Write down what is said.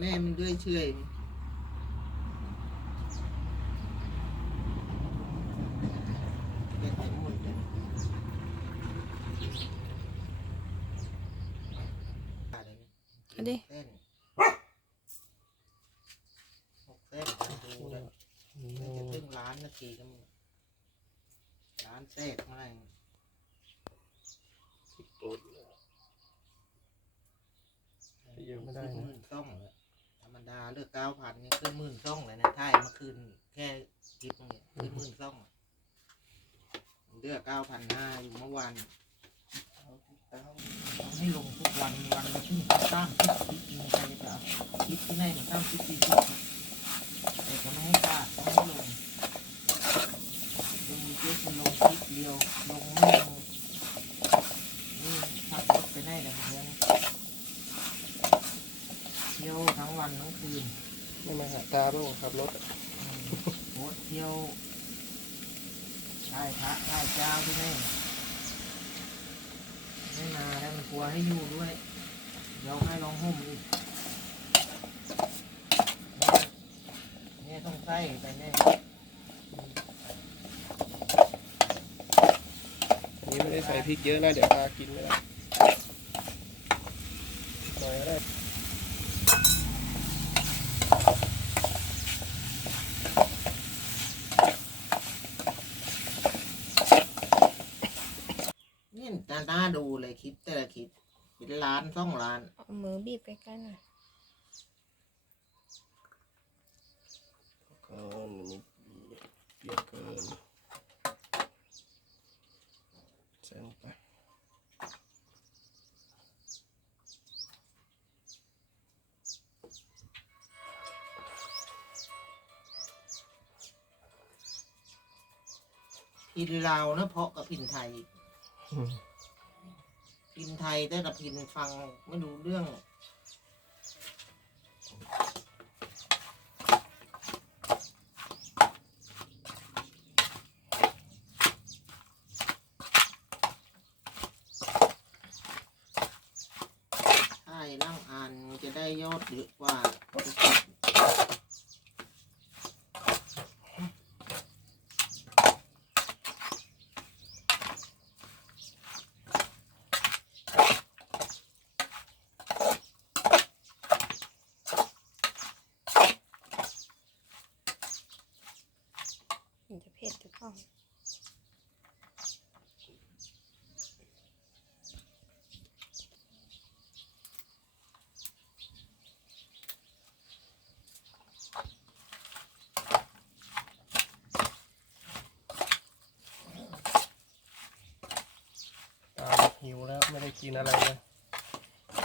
แม่มันเรื่อยเฉอยเป็นไปหมดเลยอะไรเนี่ยเอาดิเส้นหกเส้นดูแล้วน่าจะถึงล้านนาทีก็มีล้านเศษเมื่อไหร่ เยอะไม่ได้ ขึ้น นะ หมื่นซ่องเลยธรรมดา เลือกเก้าพันเนี่ขึ้นหมื่นซ่องเลยนะท่ายเมื่อคืนแค่คลิปตรงเนี้ยขึ้นหมื่นซ่องเลือกเก้าพันห้าอยู่เมื่อวานเอาเอาให้ลงทุกวันวันละครึ่งตั้งคลิปคลิปนึงใครจะเอาคลิปที่ไหนมันตั้งคลิปจริงต่ก็ไม่ให้พลาดต้องให้ลงดูเจ๊มันลงคลิปเดียวลงไม่ลงนี่ขับรถไปไหนแล้วเพื่อน เที่ยวทั้งวันทั้งคืนไม่มาหาตาบ้างขับรถอะอืมโพสต์เที่ยวไหว้พระไหว้เจ้าที่นี่ไม่มาแล้วมันกลัวให้อยู่ด้วย เดี๋ยวให้ลองห่มอีกเนี่ยเนี่ยต้องใส่ไปแน่อันนี้ไม่ได้ใส่พริกเยอะนะเดี๋ยวตากินไม่ได้หน่อยก็ได้ นี่จะน่าดูเลยคลิปแต่ละคลิปเป็นล้านสองล้านเอามือบีบใกล้ๆหน่อยเกินนี่เปียกเกินใส่ลงไปพินลาวนะเพาะกับพินไทย อืม พินไทยได้แต่พินฟังไม่รู้เรื่อง ใช่ร่างอ่านจะได้ยอดเยอะกว่า มันจะเผ็ดหรือเปล่าตาหิวแล้วไม่ได้กินอะไรเลย